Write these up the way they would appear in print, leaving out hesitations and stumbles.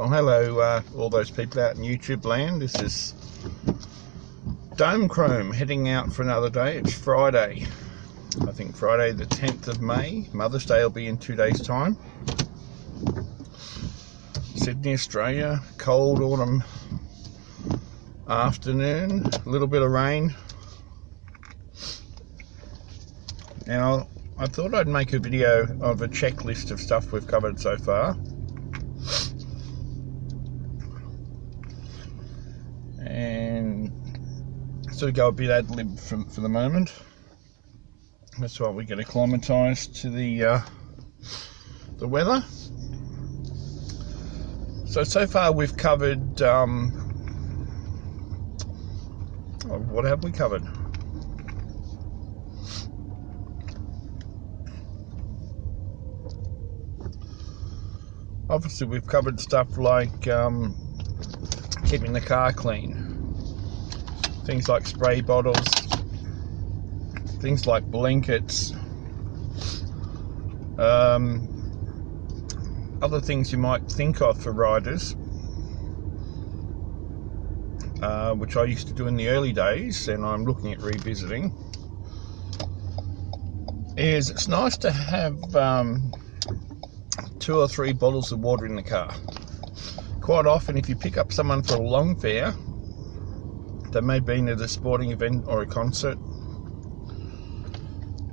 Well, hello all those people out in YouTube land. This is Dome Chrome heading out for another day. It's Friday, I think Friday the 10th of May. Mother's Day will be in 2 days time. Sydney, Australia, cold autumn afternoon, a little bit of rain. Now, I thought I'd make a video of a checklist of stuff we've covered so far. And sort of go a bit ad lib for the moment. That's why we're going to acclimatise to the weather. So far we've covered, what have we covered? Obviously we've covered stuff like keeping the car clean, things like spray bottles, things like blankets, other things you might think of for riders, which I used to do in the early days and I'm looking at revisiting, is it's nice to have 2 or 3 bottles of water in the car. Quite often if you pick up someone for a long fare, they may have been at a sporting event or a concert,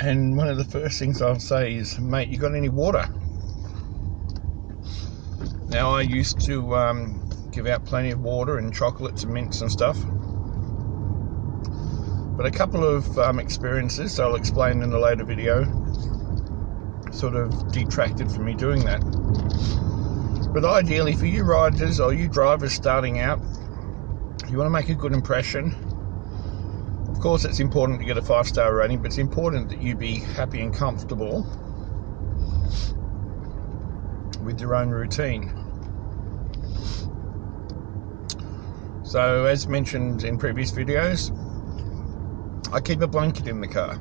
and one of the first things I'll say is, mate, you got any water? Now I used to give out plenty of water and chocolates and mints and stuff, but a couple of experiences I'll explain in a later video sort of detracted from me doing that. But ideally for you riders or you drivers starting out, you want to make a good impression. Of course it's important to get a 5-star rating, but it's important that you be happy and comfortable with your own routine. So as mentioned in previous videos, I keep a blanket in the car.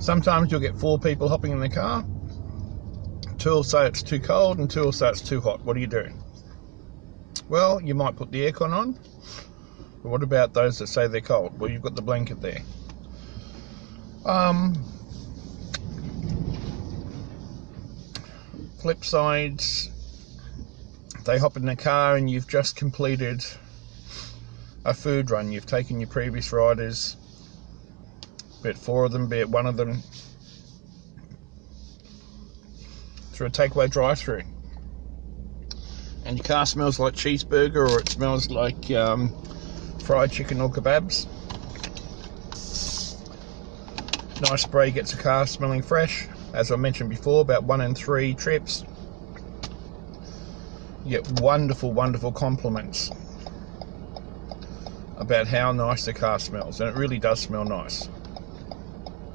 Sometimes you'll get 4 people hopping in the car. 2 will say it's too cold and 2 will say it's too hot. What do you do? Well, you might put the aircon on, but what about those that say they're cold? Well, you've got the blanket there. Flip sides, they hop in the car and you've just completed a food run. You've taken your previous riders, be it 4 of them, be it 1 of them, through a takeaway drive-through, and your car smells like cheeseburger or it smells like fried chicken or kebabs. Nice spray gets the car smelling fresh. As I mentioned before, about 1 in 3 trips you get wonderful compliments about how nice the car smells, and it really does smell nice.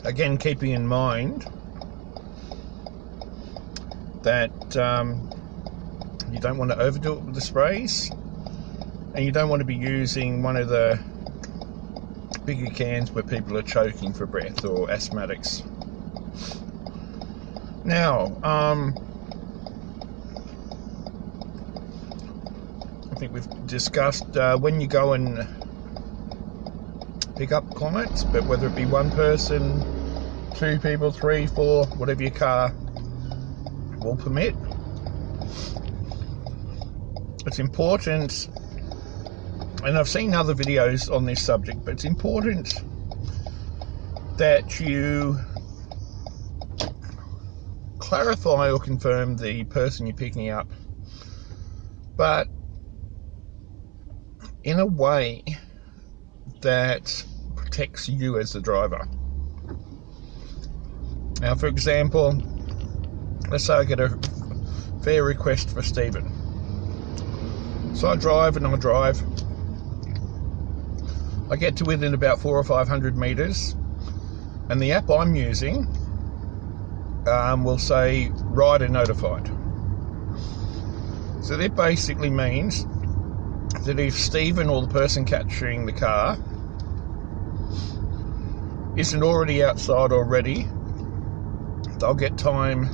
Again, keeping in mind that you don't want to overdo it with the sprays, and you don't want to be using one of the bigger cans where people are choking for breath or asthmatics. Now, I think we've discussed when you go and pick up clients, but whether it be 1 person, 2 people, 3, 4, whatever your car will permit, it's important, and I've seen other videos on this subject, but it's important that you clarify or confirm the person you're picking up, but in a way that protects you as the driver. Now, for example, let's say I get a fare request for Stephen. So I drive and I drive. I get to within about 400 or 500 meters, and the app I'm using will say rider notified. So that basically means that if Stephen or the person capturing the car isn't already outside already, they'll get time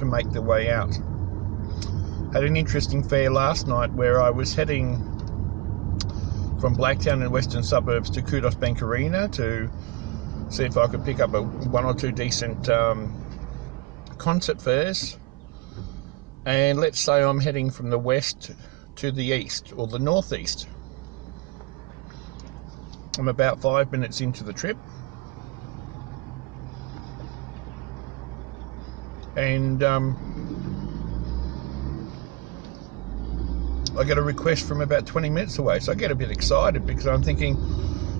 to make their way out. Had an interesting fare last night where I was heading from Blacktown in the western suburbs to Kudos Bank Arena to see if I could pick up one or two decent concert fares. And let's say I'm heading from the west to the east or the northeast. I'm about 5 minutes into the trip, and I get a request from about 20 minutes away, so I get a bit excited because I'm thinking,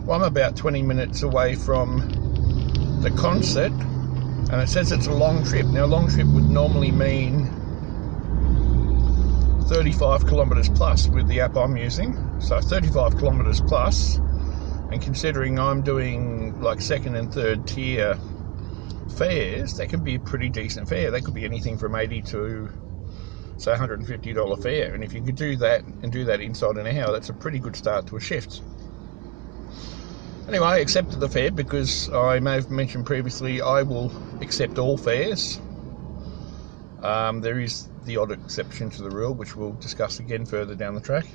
well, I'm about 20 minutes away from the concert, and it says it's a long trip. Now, a long trip would normally mean 35 kilometres plus with the app I'm using, so 35 kilometres plus, and considering I'm doing like second and third tier fares, that can be a pretty decent fare. That could be anything from 80 to say $150 fare, and if you could do that and do that inside an hour, that's a pretty good start to a shift. Anyway, I accepted the fare because I may have mentioned previously I will accept all fares. There is the odd exception to the rule, which we'll discuss again further down the track.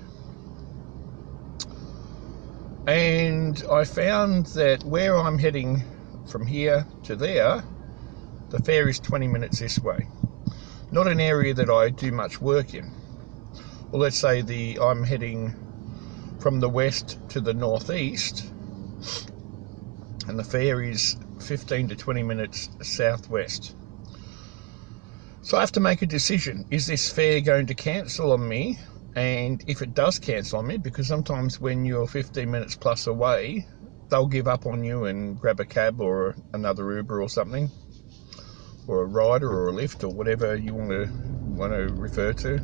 And I found that where I'm heading from here to there, the fare is 20 minutes this way. Not an area that I do much work in. Well, let's say I'm heading from the west to the northeast, and the fare is 15 to 20 minutes southwest. So I have to make a decision. Is this fare going to cancel on me? And if it does cancel on me, because sometimes when you're 15 minutes plus away, they'll give up on you and grab a cab or another Uber or something, or a rider or a lift or whatever you want to refer to.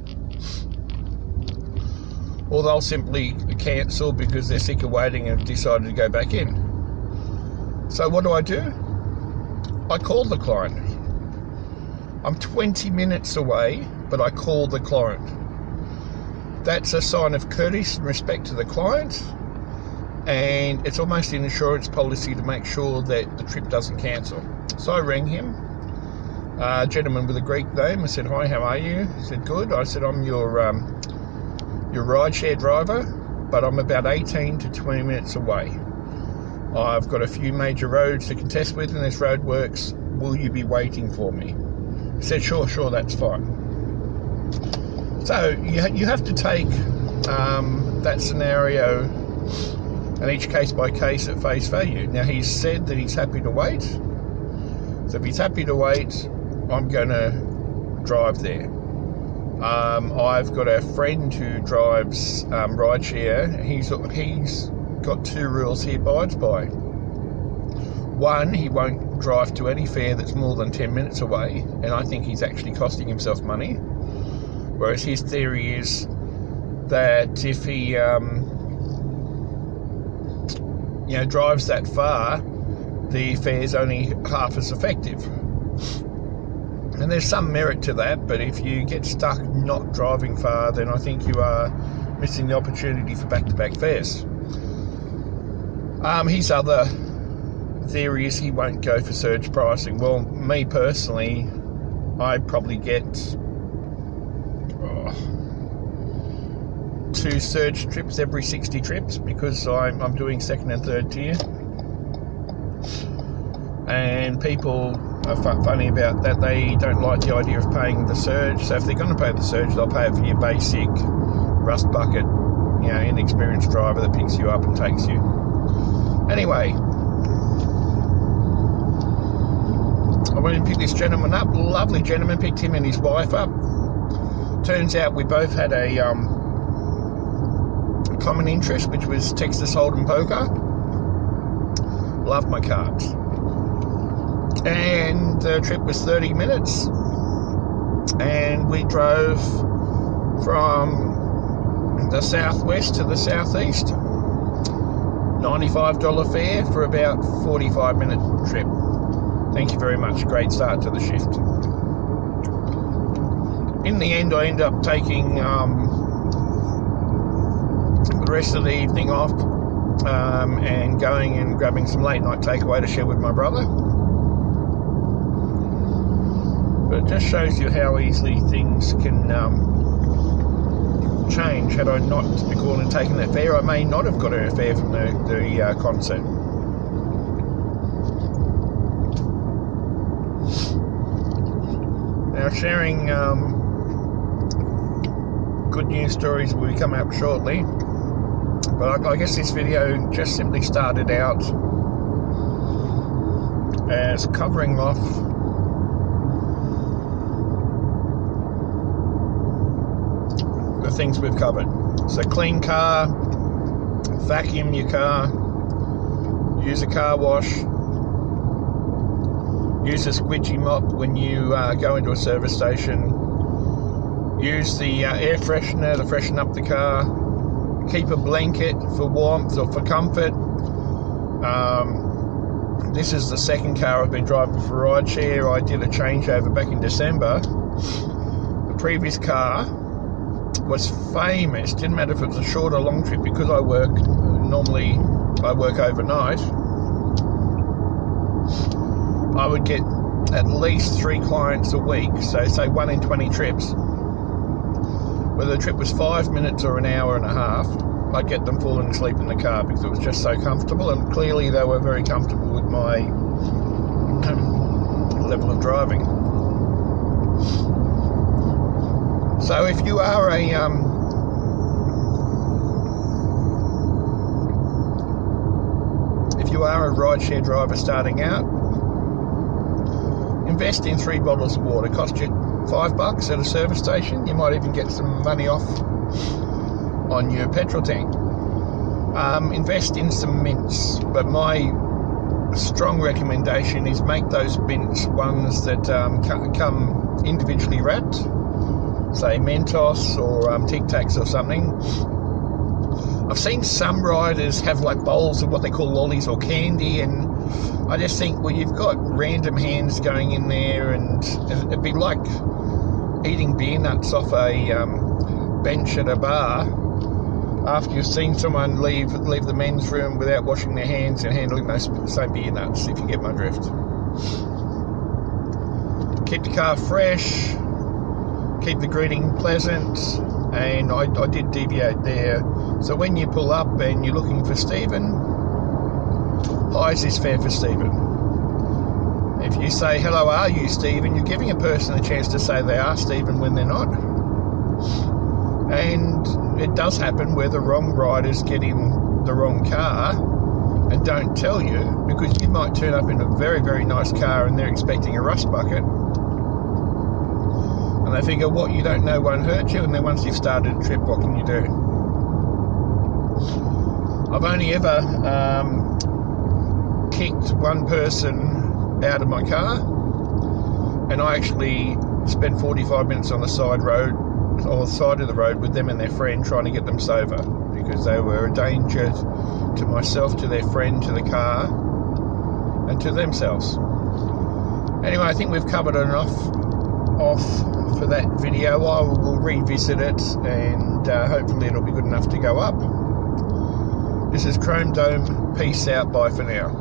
Or they'll simply cancel because they're sick of waiting and have decided to go back in. So what do? I call the client. I'm 20 minutes away, but I call the client. That's a sign of courtesy and respect to the client, and it's almost an insurance policy to make sure that the trip doesn't cancel. So I rang him, a gentleman with a Greek name. I said, "Hi, how are you?" He said, "Good." I said, "I'm your rideshare driver, but I'm about 18 to 20 minutes away. I've got a few major roads to contest with, and there's roadworks. Will you be waiting for me?" He said, Sure, that's fine." So you have to take that scenario and each case by case at face value. Now, he's said that he's happy to wait. So if he's happy to wait, I'm going to drive there. I've got a friend who drives rideshare. He's got two rules he abides by. One, he won't drive to any fare that's more than 10 minutes away, and I think he's actually costing himself money. Whereas his theory is that if he drives that far, the fare's only half as effective. And there's some merit to that, but if you get stuck not driving far, then I think you are missing the opportunity for back-to-back fares. His other theory is he won't go for surge pricing. Well, me personally, I probably get 2 surge trips every 60 trips because I'm doing second and third tier. And people are funny about that. They don't like the idea of paying the surge. So if they're going to pay the surge, they'll pay it for your basic rust bucket, inexperienced driver that picks you up and takes you. Anyway, I went and picked this gentleman up. Lovely gentleman. Picked him and his wife up. Turns out we both had a common interest, which was Texas Hold'em poker. Loved my cards. And the trip was 30 minutes, and we drove from the southwest to the southeast. $95 fare for about 45-minute trip. Thank you very much. Great start to the shift. In the end, I ended up taking the rest of the evening off and going and grabbing some late night takeaway to share with my brother. But it just shows you how easily things can change. Had I not gone and taken that fare, I may not have got a fare from the concert. Now, sharing good news stories will be coming up shortly, but I guess this video just simply started out as covering off the things we've covered. So clean car, vacuum your car, use a car wash, use a squidgy mop when you go into a service station, use the air freshener to freshen up the car, keep a blanket for warmth or for comfort. This is the second car I've been driving for rideshare. I did a changeover back in December. The previous car was famous, didn't matter if it was a short or long trip, because I work overnight. I would get at least 3 clients a week, so say 1 in 20 trips. Whether the trip was 5 minutes or an hour and a half, I'd get them falling asleep in the car because it was just so comfortable, and clearly they were very comfortable with my level of driving. So if you are a rideshare driver starting out, invest in 3 bottles of water. It costs you $5 at a service station. You might even get some money off on your petrol tank. Invest in some mints, but my strong recommendation is make those mints ones that come individually wrapped, say Mentos or Tic Tacs or something. I've seen some riders have like bowls of what they call lollies or candy, and I just think, well, you've got random hands going in there, and it'd be like eating beer nuts off a bench at a bar after you've seen someone leave the men's room without washing their hands and handling those same beer nuts, if you get my drift. Keep the car fresh, keep the greeting pleasant, and I did deviate there. So when you pull up and you're looking for Stephen, hi, is this fare for Stephen? If you say, hello, are you Stephen, you're giving a person a chance to say they are Stephen when they're not. And it does happen where the wrong riders get in the wrong car and don't tell you, because you might turn up in a very, very nice car and they're expecting a rust bucket. And they figure what you don't know won't hurt you, and then once you've started a trip, what can you do? I've only ever kicked one person out of my car, and I actually spent 45 minutes on the side of the road with them and their friend, trying to get them sober, because they were a danger to myself, to their friend, to the car, and to themselves. Anyway, I think we've covered enough off for that video. I will revisit it, and hopefully it'll be good enough to go up. This is Chrome Dome. Peace out. Bye for now.